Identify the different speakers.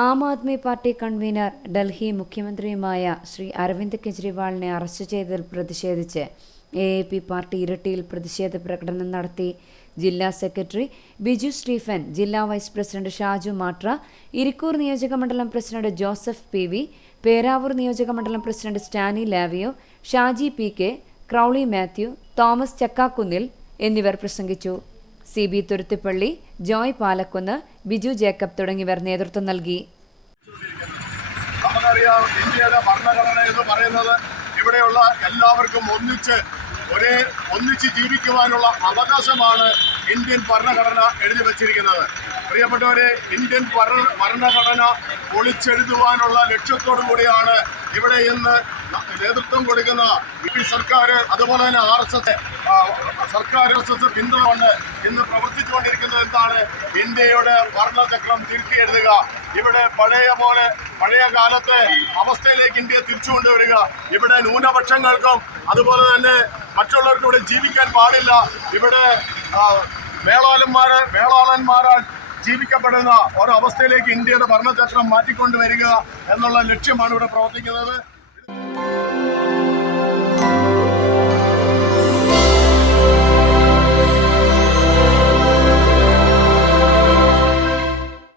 Speaker 1: ആം Aadmi party convener Delhi മുഖ്യമന്ത്രിയുമായ ശ്രീ അരവിന്ദ് കെജ്രിവാളിനെ arrest ചെയ്തതിൽ പ്രതിഷേധിച്ച് എ എ പി പാർട്ടി ഇരട്ടിയിൽ പ്രതിഷേധ പ്രകടനം നടത്തി. ജില്ലാ സെക്രട്ടറി ബിജു സ്റ്റീഫൻ ജില്ലാ വൈസ് പ്രസിഡന്റ് ഷാജു മാട്ര ഇരിക്കൂർ നിയോജകമണ്ഡലം president Joseph P V Peravoor നിയോജകമണ്ഡലം president Stani Lavio Shaji P K Krowly Mathew Thomas Chakkakunnil എന്നിവർ പ്രസംഗിച്ചു. C B Thuruthippally Joy Palakkunnu Biju Jacob തുടങ്ങിയവർ നേതൃത്വം നൽകി.
Speaker 2: ഇന്ത്യയുടെ ഭരണഘടന എന്ന് പറയുന്നത് ഇവിടെയുള്ള എല്ലാവർക്കും ഒന്നിച്ച് ഒരേ ഒന്നിച്ച് ജീവിക്കുവാനുള്ള അവകാശമാണ് ഇന്ത്യൻ ഭരണഘടന എഴുതി വച്ചിരിക്കുന്നത്. പ്രിയപ്പെട്ടവരെ ഇന്ത്യൻ ഭരണ ഭരണഘടന പൊളിച്ചെഴുതുവാനുള്ള ലക്ഷ്യത്തോടു കൂടിയാണ് ഇവിടെ ഇന്ന് നേതൃത്വം കൊടുക്കുന്ന ബി സർക്കാർ അതുപോലെ തന്നെ ആർ എസ് എസ് സർക്കാർ എസ് എസ് പിന്തുണ കൊണ്ട് ഇന്ന് പ്രവർത്തിച്ചുകൊണ്ടിരിക്കുന്നത് എന്താണ്? ഇന്ത്യയുടെ ഭരണചക്രം തിരുത്തിയെഴുതുക. ഇവിടെ പഴയ പോലെ പഴയ കാലത്തെ അവസ്ഥയിലേക്ക് ഇന്ത്യ തിരിച്ചു കൊണ്ടുവരിക ഇവിടെ ന്യൂനപക്ഷങ്ങൾക്കും അതുപോലെ തന്നെ മറ്റുള്ളവർക്ക് ഇവിടെ ജീവിക്കാൻ പാടില്ല. ഇവിടെ വേളാളന്മാരെ വേളാളന്മാരാൽ ജീവിക്കപ്പെടുന്ന ഒരവസ്ഥയിലേക്ക് ഇന്ത്യയുടെ ഭരണചക്രം മാറ്റിക്കൊണ്ടുവരിക എന്നുള്ള ലക്ഷ്യമാണ് ഇവിടെ പ്രവർത്തിക്കുന്നത്.